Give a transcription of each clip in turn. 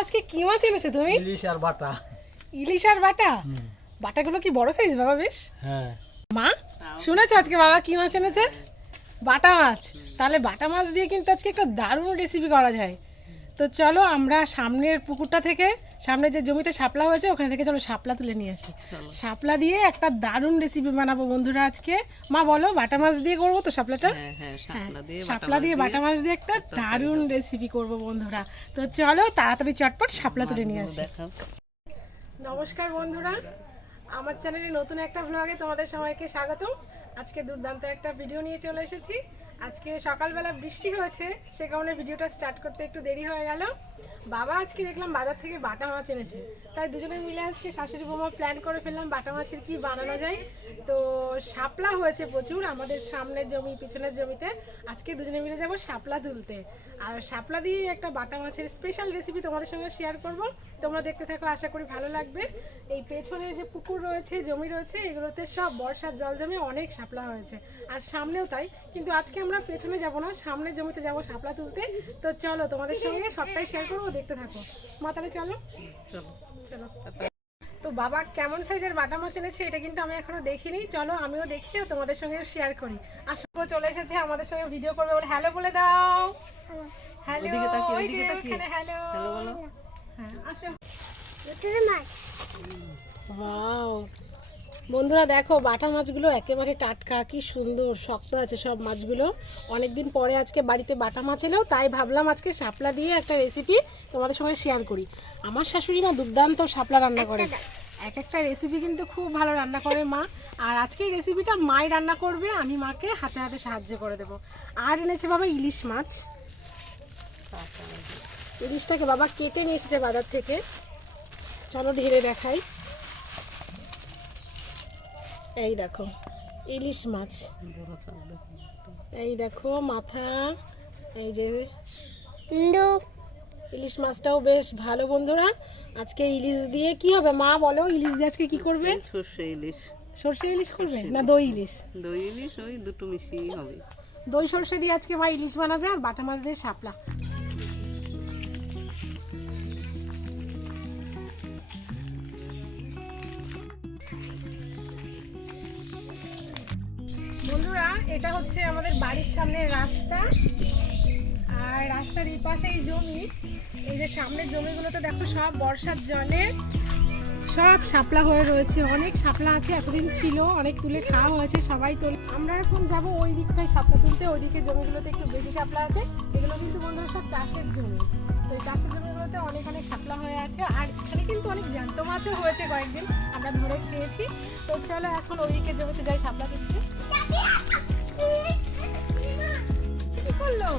আজকে কি মাছ এনেছো তুমি? ইলিশ আর বাটা। ইলিশ আর বাটা? বাটাগুলো কি বড় সাইজ বাবা? বেশ। হ্যাঁ মা শুনেছো আজকে বাবা কি মাছ এনেছে? বাটা মাছ। তাহলে বাটা মাছ দিয়ে কিন্তু আজকে একটা দারুণ রেসিপি করা যায়। তো চলো আমরা সামনের পুকুরটা থেকে, সামনে যে জমিতে শাপলা হয়েছে ওখান থেকে চলো শাপলা তুলে নিয়ে আসি। শাপলা দিয়ে একটা দারুণ রেসিপি বানাবো বন্ধুরা আজকে। মা বলো, বাটা মাছ দিয়ে করবো তো শাপলাটা? হ্যাঁ, শাপলা দিয়ে বাটা মাছ দিয়ে একটা দারুণ রেসিপি করব বন্ধুরা। তো চলো তাড়াতাড়ি চটপট শাপলা তুলে নিয়ে আসি। নমস্কার বন্ধুরা, আমার চ্যানেলে নতুন একটা ব্লগে তোমাদের সবাইকে স্বাগতম। আজকে দুর্দান্ত একটা ভিডিও নিয়ে চলে এসেছি। আজকে সকালবেলা বৃষ্টি হয়েছে, সে কারণে ভিডিওটা স্টার্ট করতে একটু দেরি হয়ে গেল। বাবা আজকে দেখলাম বাজার থেকে বাটা মাছ এনেছে, তাই দুজনে মিলে আজকে শাশুড়ি বৌমা প্ল্যান করে ফেললাম বাটা মাছের কি বানানো যায়। তো শাপলা হয়েছে প্রচুর আমাদের সামনের জমি পিছনের জমিতে। আজকে দুজনে মিলে যাব শাপলা তুলতে, আর শাপলা দিয়ে একটা বাটা মাছের স্পেশাল রেসিপি তোমাদের সঙ্গে শেয়ার করব। তোমরা দেখতে থাকো, আশা করি ভালো লাগবে। এই পেছনে যে পুকুর রয়েছে, জমি রয়েছে, এগুলোতে সব বর্ষার জল জমে অনেক শাপলা হয়েছে, আর সামনেও তাই। কিন্তু আজকে আমরা পেছনে যাব না, সামনের জমিতে যাব শাপলা তুলতে। তো চলো তোমাদের সঙ্গে সবটাই শেয়ার করবো, দেখতে থাকো। মাতালে চলো চলো। তো বাবা কেমন সাইজের বাটা মাছ এনেছে এটা কিন্তু আমি এখনো দেখিনি, চলো আমিও দেখি আর তোমাদের সঙ্গে শেয়ার করি। আর শুভ চলে এসেছে আমাদের সঙ্গে ভিডিও করবে বলে, হ্যালো বলে দাও। হ্যালো, হ্যালো বলো। হ্যাঁ আসো। ওয়াও বন্ধুরা দেখো, বাটা মাছগুলো একেবারে টাটকা, কি সুন্দর শক্ত আছে সব মাছগুলো। অনেকদিন পরে আজকে বাড়িতে বাটা মাছ এলো, তাই ভাবলাম আজকে শাপলা দিয়ে একটা রেসিপি তোমাদের সঙ্গে শেয়ার করি। আমার শাশুড়ি মা দুর্দান্ত শাপলা রান্না করে, এক একটা রেসিপি কিন্তু খুব ভালো রান্না করে মা। আর আজকে এই রেসিপিটা মাই রান্না করবে, আমি মাকে হাতে হাতে সাহায্য করে দেবো। আর এনেছে বাবা ইলিশ মাছ। ইলিশটাকে বাবা কেটে নিয়ে এসেছে বাজার থেকে, চলো ঢেলে দেখাই। এই দেখো ইলিশ মাছ, এই দেখো মাথা, এই যে ইলিশ মাছটাও বেশ ভালো বন্ধুরা। আজকে ইলিশ দিয়ে কি হবে মা বলো? ইলিশ দিয়ে আজকে কি করবে? সর্ষে ইলিশ। সর্ষে ইলিশ করবে না দই ইলিশ? দই ইলিশ, ওই দুটো মিশিয়ে হবে। দই সর্ষে দিয়ে আজকে মা ইলিশ বানাবে, আর বাটা মাছ দিয়ে শাপলা। বন্ধুরা এটা হচ্ছে আমাদের বাড়ির সামনের রাস্তা, আর রাস্তার এই পাশে এই জমি। এই যে সামনের জমিগুলোতে দেখো সব বর্ষার জলে সব শাপলা হয়ে রয়েছে, অনেক শাপলা আছে, এতদিন ছিল অনেক তুলে খাওয়া হয়েছে, সবাই তোলে। আমরা এখন যাবো ওই দিকটায় শাপলা তুলতে, ওইদিকে জমিগুলোতে একটু বেশি শাপলা আছে। এগুলো কিন্তু বন্ধুরা সব চাষের জমি, তো এই চাষের জমিগুলোতে অনেক অনেক শাপলা হয়ে আছে। আর এখানে কিন্তু অনেক জ্যান্ত মাছও হয়েছে, কয়েকদিন আমরা ধরে খেয়েছি। তো চলো এখন ওইদিকে জমিতে যাই শাপলা তুলতে। কি করলো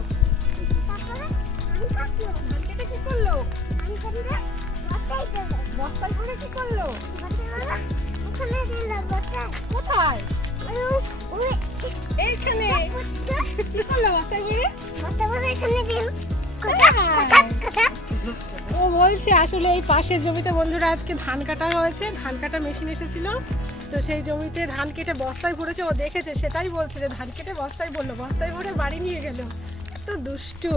ধান কেটে? কি করলো? বস্তায় করে কি করলো? কোথায়? এইখানে। কি করলো বস্তায় করে? ও বলছে আসলে এই পাশের জমিতে বন্ধুরা আজকে ধান কাটা হয়েছে, ধান কাটা মেশিন এসেছিল, তো সেই জমিতে ধান কেটে বস্তায় ভরেছে। ও দেখেছে, সেটাই বলছে যে ধান কেটে বস্তায় বললো, বস্তায় ভরে বাড়ি নিয়ে গেল। এত দুষ্টু।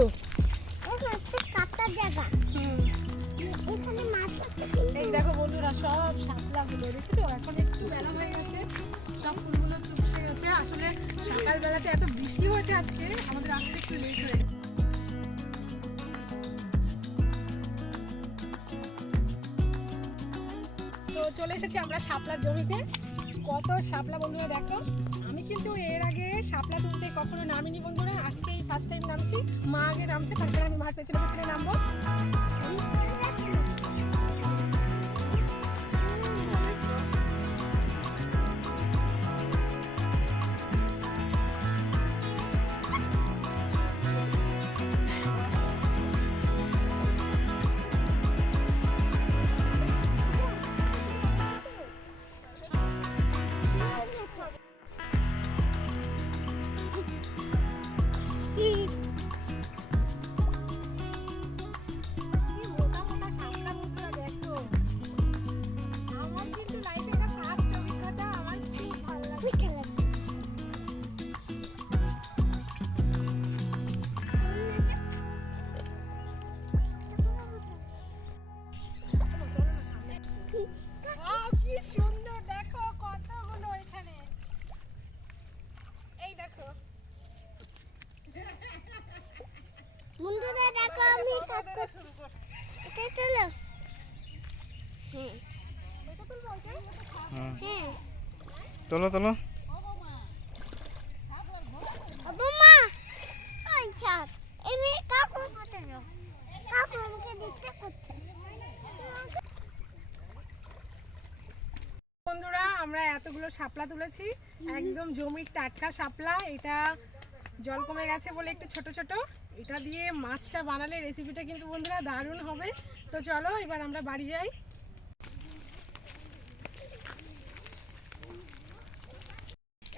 এই দেখো বন্ধুরা সব শাপলাগুলো দেখেছো, এখন একটু বেলা হয়ে গেছে, সব ফুলগুলো চুপসে গেছে। আসলে সকালবেলাতে এত বৃষ্টি হয়েছে আজকে, আমাদের আসতে একটু লেট হয়ে গেছে। তো চলে এসেছি আমরা শাপলার জমিতে। কত শাপলা বন্ধুরা দেখো, আমি কিন্তু এর আগে শাপলা তুলতে কখনো নামিনি বন্ধুরা, আজকে এই ফার্স্ট টাইম নামছি। মা আগে নামছে, তারপরে আমি মার পেছনে পেছনে নামবো। সুন্দর দেখো কতগুলো এখানে, এই দেখো বন্ধুরা দেখো আমি কাজ করছি। এটা চলো। হ্যাঁ হ্যাঁ তোলো তোলো। বৌমা ওই ছাদ এমনি কাপড় করতে যাও, কাপড় আমাকে দিতে করছে। বন্ধুরা আমরা এতগুলো শাপলা তুলেছি, একদম জমির টাটকা শাপলা। এটা জল কমে গেছে বলে একটু ছোট ছোট, এটা দিয়ে মাছটা বানালে রেসিপিটা কিন্তু বন্ধুরা দারুণ হবে। তো চলো এবার আমরা বাড়ি যাই।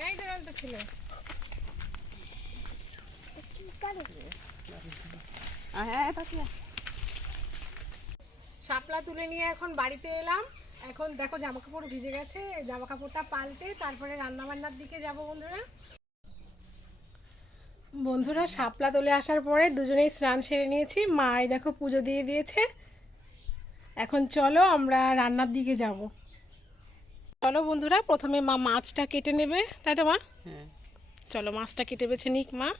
এই তো ছিল হ্যাঁ পাতলা। শাপলা তুলে নিয়ে এখন বাড়িতে এলাম। এখন দেখো জামা কাপড় ভিজে গেছে, জামা কাপড়টা পাল্টে তারপরে রান্না বান্নার দিকে যাব বন্ধুরা। বন্ধুরা শাপলা তুলে আসার পরে দুজনেই স্নান সেরে নিয়েছি, মা এই দেখো পুজো দিয়ে দিয়েছে। এখন চলো আমরা রান্নার দিকে যাব। চলো বন্ধুরা, প্রথমে মা মাছটা কেটে নেবে, তাই তো মা? হ্যাঁ চলো মাছটা কেটে বেছে নিক মা।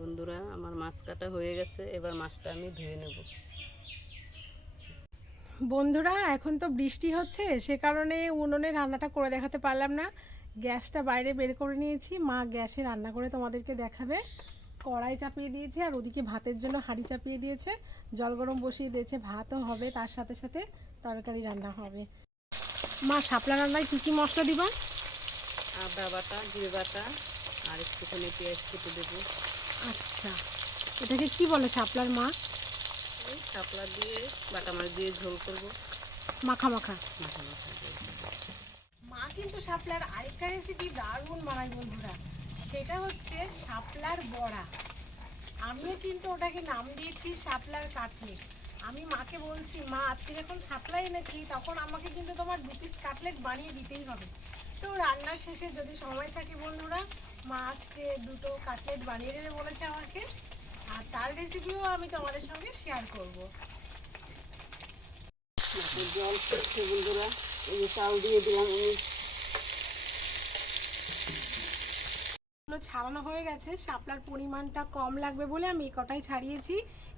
বন্ধুরা আমার মাছ কাটা হয়ে গেছে, এবার মাছটা আমি ধুয়ে নেব। বন্ধুরা এখন তো বৃষ্টি হচ্ছে, সে কারণে উনুনে রান্নাটা করে দেখাতে পারলাম না। গ্যাসটা বাইরে বের করে নিয়েছি, মা গ্যাসে রান্না করে তোমাদেরকে দেখাবে। কড়াই চাপিয়ে দিয়েছে আর ওদিকে ভাতের জন্য হাঁড়ি চাপিয়ে দিয়েছে, জল গরম বসিয়ে দিয়েছে, ভাতও হবে, তার সাথে সাথে তরকারি রান্না হবে। মা শাপলা রান্নায় কী কী মশলা দিবা? আদা বাটা, জিরে বাটা আর একটুখানি পেঁয়াজ কেটে দেবো। আচ্ছা, এটাকে কি বলে শাপলার মা? ওই শাপলা দিয়ে বাটা মাছ দিয়ে ঝোল করবো, মাখা মাখা। মাথা মাথা দিয়ে। মা কিন্তু শাপলার আরেকটা রেসিপি দারুণ বানায় বন্ধুরা, সেটা হচ্ছে শাপলার বড়া। আমিও কিন্তু ওটাকে নাম দিয়েছি শাপলার কাটলেট। আমি মাকে বলছি, মা আজকে যখন শাপলা এনেছি তখন আমাকে কিন্তু তোমার 2 পিস কাটলেট বানিয়ে দিতেই হবে। তো রান্নার শেষে যদি সময় থাকে বন্ধুরা, মা আজকে 2টো কাটলেট বানিয়ে দেবে বলেছে আমাকে, আর তার রেসিপিও আমি তোমাদের সঙ্গে শেয়ার করবো। মাছের জল ফুটছে বন্ধুরা, এই যে চাল দিয়ে দিলাম আমি। ছাড়ানো হয়ে গেছে, শাপলার পরিমাণটা কম লাগবে বলে আমি এই কটাই ছাড়িয়েছি।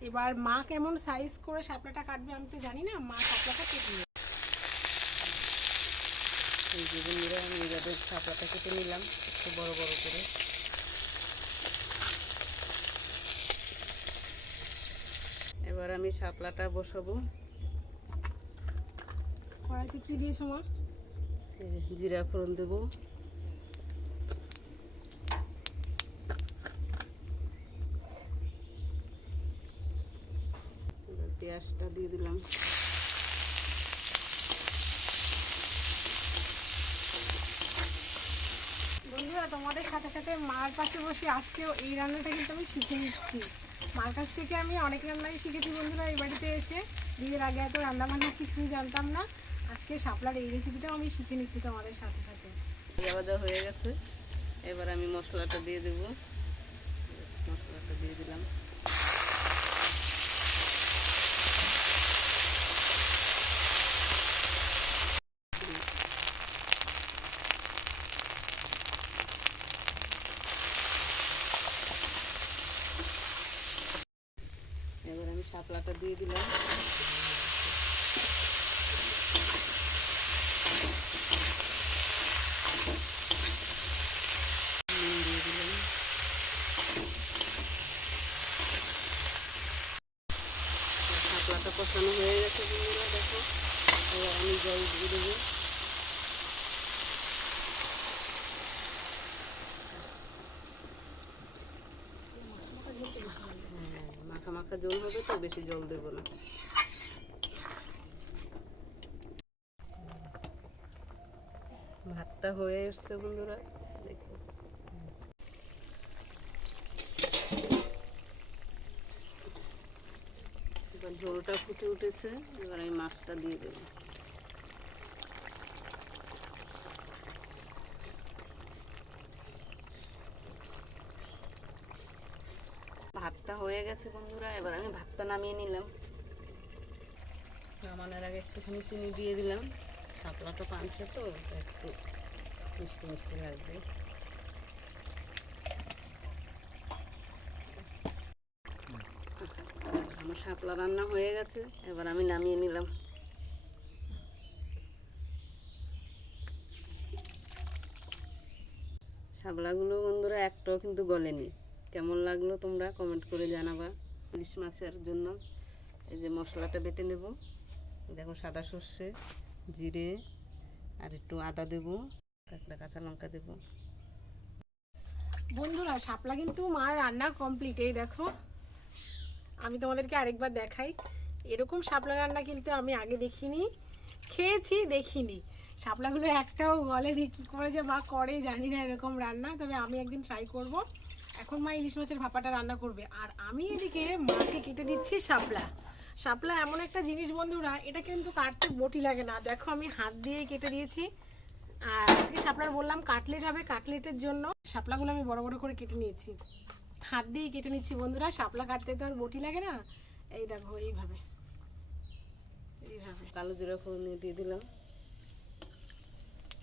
এবার মা কেমন সাইজ করে শাপলাটা কাটবে আমি তো জানি না, মা শাপলাটা কেটে নেবে। এই যে বন্ধুরা আমি এবার শাপলাটা কেটে নিলাম একটু বড় বড় করে। এবার আমি শাপলাটা বসাবো। কড়াইতে কি দিয়েছো মা? এই যে জিরা ফোড়ন দেবো, এবার পেঁয়াজটা দিয়ে দিলাম। বন্ধুরা তোমাদের সাথে সাথে মার পাশে বসে আজকেও এই রান্নাটা কিন্তু আমি শিখে নিচ্ছি। মার কাছ থেকে আমি অনেক রান্নাই শিখেছি বন্ধুরা এই বাড়িতে এসে। বিয়ের আগে এত রান্না বান্না কিছুই জানতাম না, আজকে শাপলার এই রেসিপিটাও আমি শিখে নিচ্ছি তোমাদের সাথে সাথে। ভাজা ভাজা হয়ে গেছে, এবার আমি মশলাটা দিয়ে দেবো। মশলাটা দিয়ে দিলাম। এবার আমি শাপলাটা দিয়ে দিলাম। নুন দিয়ে দিলাম। শাপলাটা কষানো হয়ে গেছে বন্ধুরা, দেখো। এবার আমি জল দিয়ে দেবো। মাখা মাখা জল হবে তো, বেশি জল দেবো না। ভাতটা হয়ে এসছে বন্ধুরা, দেখো। এবার ঝোলটা ফুটে উঠেছে, এবার আমি মাছটা দিয়ে দেবো। হয়ে গেছে বন্ধুরা, এবার আমি ভাতটা নামিয়ে নিলাম। নামানোর আগে একটুখানি চিনি দিয়ে দিলাম, শাপলাটা পানছে তো একটু মিষ্টি মিষ্টি লাগবে। আমার শাপলা রান্না হয়ে গেছে, এবার আমি নামিয়ে নিলাম। শাপলাগুলো বন্ধুরা একটাও কিন্তু গলেনি। কেমন লাগলো তোমরা কমেন্ট করে জানাবা। ইলিশ মাছের জন্য এই যে মশলাটা বেটে নেব। দেখো সাদা সর্ষে, জিরে আর একটু আদা দেবো, একটা কাঁচা লঙ্কা দেবো। বন্ধুরা শাপলা কিন্তু মার রান্না কমপ্লিট। এই দেখো, আমি তোমাদেরকে আরেকবার দেখাই। এরকম শাপলা রান্না কিন্তু আমি আগে দেখিনি, খেয়েছি দেখিনি। শাপলাগুলো একটাও গলেনি। কী করে যে মা করে জানি না এরকম রান্না, তবে আমি একদিন ট্রাই করব। এখন মা ইলিশ মাছের ভাপাটা রান্না করবে, আর আমি এদিকে মাকে কেটে দিচ্ছি শাপলা। শাপলা এমন একটা জিনিস বন্ধুরা, এটা কিন্তু কাটতে বটি লাগে না। দেখো আমি হাত দিয়েই কেটে দিয়েছি। আর আজকে শাপলার বললাম কাটলেট হবে, কাটলেটের জন্য শাপলাগুলো আমি বড় বড় করে কেটে নিয়েছি। হাত দিয়েই কেটে নিচ্ছি বন্ধুরা, শাপলা কাটতে তো আর বটি লাগে না। এই দেখো এইভাবে এইভাবে। কালো জিরা ফোড়নে দিয়ে দিলাম,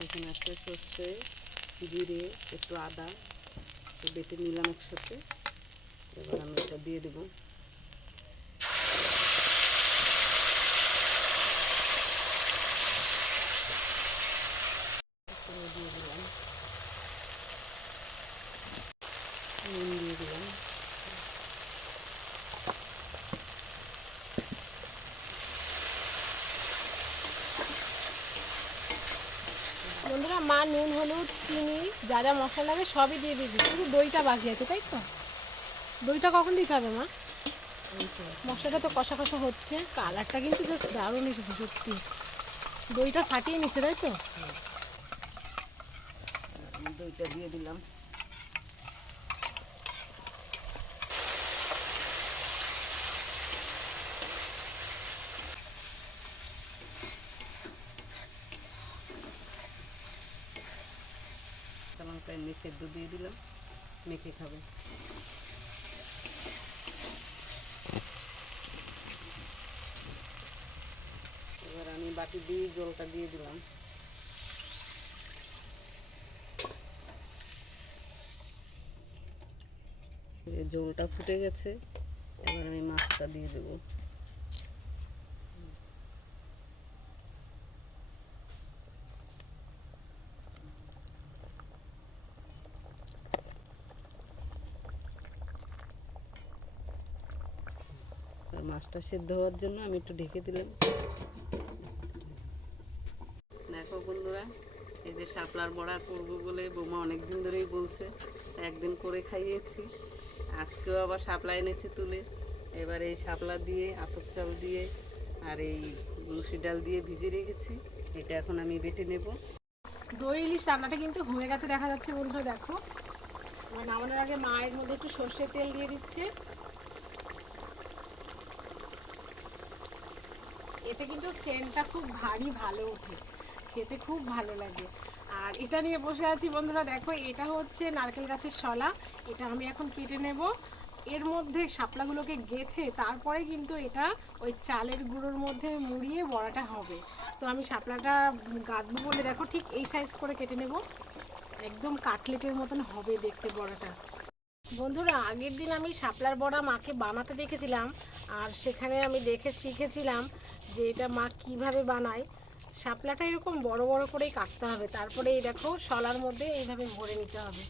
এখানে আছে সর্ষে, জিরে, একটু আদা বেটে নিলাম একসাথে। এবার আমি এটা দিয়ে দেবো। দিয়ে দিলাম, নুন দিয়ে দিলাম। বন্ধুরা মা নুন হলুদ চিনি যা যা মশলা লাগে সবই দিয়ে দিয়েছি, শুধু দইটা বাকি আছে, তাই তো? দইটা কখন দিতে হবে মা? মশলাটা তো কষা কষা হচ্ছে, কালারটা কিন্তু জাস্ট দারুণ এসেছে সত্যি। দইটা ফাটিয়ে নিচ্ছে তাই তো? আমি দইটা দিয়ে দিলাম। লঙ্কা এমনি সেদ্ধ দিয়ে দিলাম, মেখে খাবে। এবার আমি বাটি দিয়ে জলটা দিয়ে দিলাম। জলটা ফুটে গেছে, এবার আমি মাছটা দিয়ে দেবো। মাছটা সেদ্ধ হওয়ার জন্য আমি একটু ঢেকে দিলাম। দেখো বন্ধুরা, এই যে শাপলার বড়া করবো বলে বৌমা অনেকদিন ধরেই বলছে, একদিন করে খাইয়েছি। আজকেও আবার শাপলা এনেছে তুলে। এবার এই শাপলা দিয়ে আতপ চাল দিয়ে আর এই মুসুর ডাল দিয়ে ভিজে রেখেছি, এটা এখন আমি বেটে নেব। দই ইলিশ রান্নাটা কিন্তু হয়ে গেছে দেখা যাচ্ছে বন্ধুরা। দেখো এবার নামানোর আগে মা এর মধ্যে একটু সর্ষের তেল দিয়ে দিচ্ছে। এতে কিন্তু সেন্টটা খুব ভারী ভালো ওঠে, খেতে খুব ভালো লাগে। আর এটা নিয়ে বসে আছি বন্ধুরা, দেখো এটা হচ্ছে নারকেল গাছের শলা। এটা আমি এখন কেটে নেব, এর মধ্যে শাপলাগুলোকে গেঁথে তারপরে কিন্তু এটা ওই চালের গুঁড়োর মধ্যে মুড়িয়ে বড়াটা হবে। তো আমি শাপলাটা গাঁথবো বলে দেখো ঠিক এই সাইজ করে কেটে নেব, একদম কাটলেটের মতন হবে দেখতে বড়াটা। বন্ধুরা আগের দিন আমি শাপলার বড়া মাকে বানাতে দেখেছিলাম, আর সেখানে আমি দেখে শিখেছিলাম যে এটা মা কিভাবে বানায়। শাপলাটা এরকম বড় বড় করেই কাটতে হবে, তারপরে এই দেখো শলার মধ্যে এইভাবে ভরে নিতে হবে।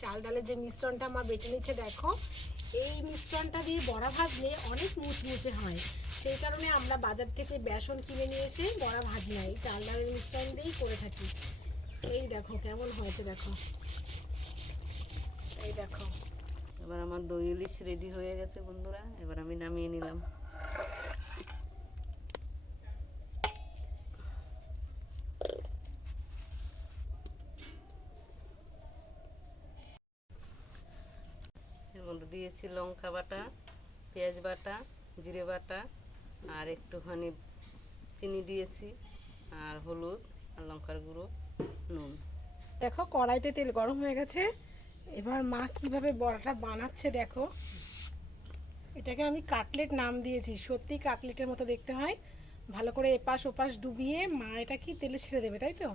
চাল ডালের যে মিশ্রণটা মা বেটে নিচ্ছে দেখো, এই মিশ্রণটা দিয়ে বড়া ভাজলে অনেক মুচমুচে হয়। সেই কারণে আমরা বাজার থেকে বেসন কিনে নিয়ে এসে বড়া ভাজি না, এই চাল ডালের মিশ্রণ দিয়েই করে থাকি। এই দেখো কেমন হয়েছে দেখো, এই দেখো। এবার আমার দই ইলিশ রেডি হয়ে গেছে বন্ধুরা, এবার আমি নামিয়ে নিলাম। এর মধ্যে দিয়েছি লঙ্কা বাটা, পেঁয়াজ বাটা, জিরে বাটা আর একটুখানি চিনি দিয়েছি, আর হলুদ আর লঙ্কার গুঁড়ো, নুন। দেখো কড়াইতে তেল গরম হয়ে গেছে, এবার মা কিভাবে বড়াটা বানাচ্ছে দেখো। এটাকে আমি কাটলেট নাম দিয়েছি, সত্যি কাটলেটের মতো দেখতে হয়। ভালো করে এপাশ ওপাশ ডুবিয়ে মা এটা কি তেলে ছেড়ে দেবে, তাই তো?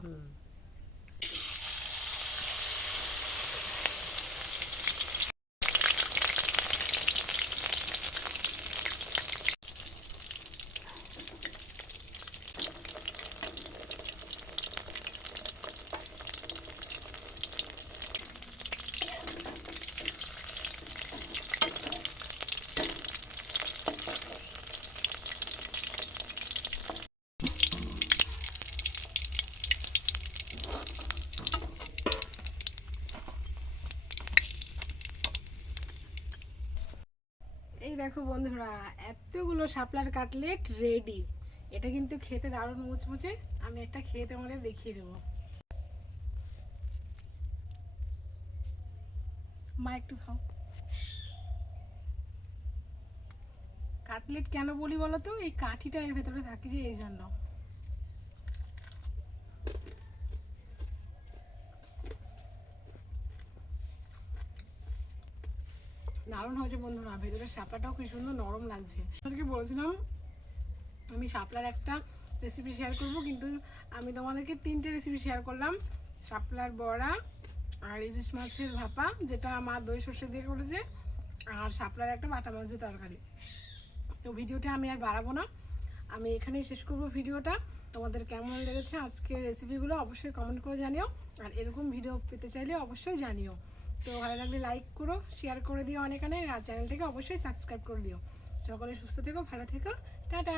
এই দেখো বন্ধুরা, এতগুলো শাপলার কাটলেট রেডি। এটা কিন্তু খেতে দারুণ মুচমুচে। আমি একটা খেয়ে তোমাদের দেখিয়ে দেবো। মা একটু খাও। কাটলেট কেন বলি বলো তো? এই কাঠিটা এর ভেতরে থাকে যে, এই জন্য। দারুণ হয়েছে বন্ধুরা, ভেতরের শাপলাটাও খুব সুন্দর নরম লাগছে। আজকে বলেছিলাম আমি শাপলার একটা রেসিপি শেয়ার করব, কিন্তু আমি তোমাদেরকে 3টে রেসিপি শেয়ার করলাম। শাপলার বড়া, আর ইলিশ মাছের ভাপা যেটা আমার দই সর্ষে দিয়ে করেছে, আর শাপলার একটা বাটা মাছ দিয়ে তরকারি। তো ভিডিওটা আমি আর বাড়াবো না, আমি এখানেই শেষ করব ভিডিওটা। তোমাদের কেমন লেগেছে আজকের রেসিপিগুলো অবশ্যই কমেন্ট করে জানিও, আর এরকম ভিডিও পেতে চাইলে অবশ্যই জানিও। তো ভালো লাগলে লাইক করো, শেয়ার করে দিও অনেক, আর চ্যানেলটাকে অবশ্যই সাবস্ক্রাইব করে দিও। সকলে সুস্থ থেকো, ভালো থেকো, টাটা।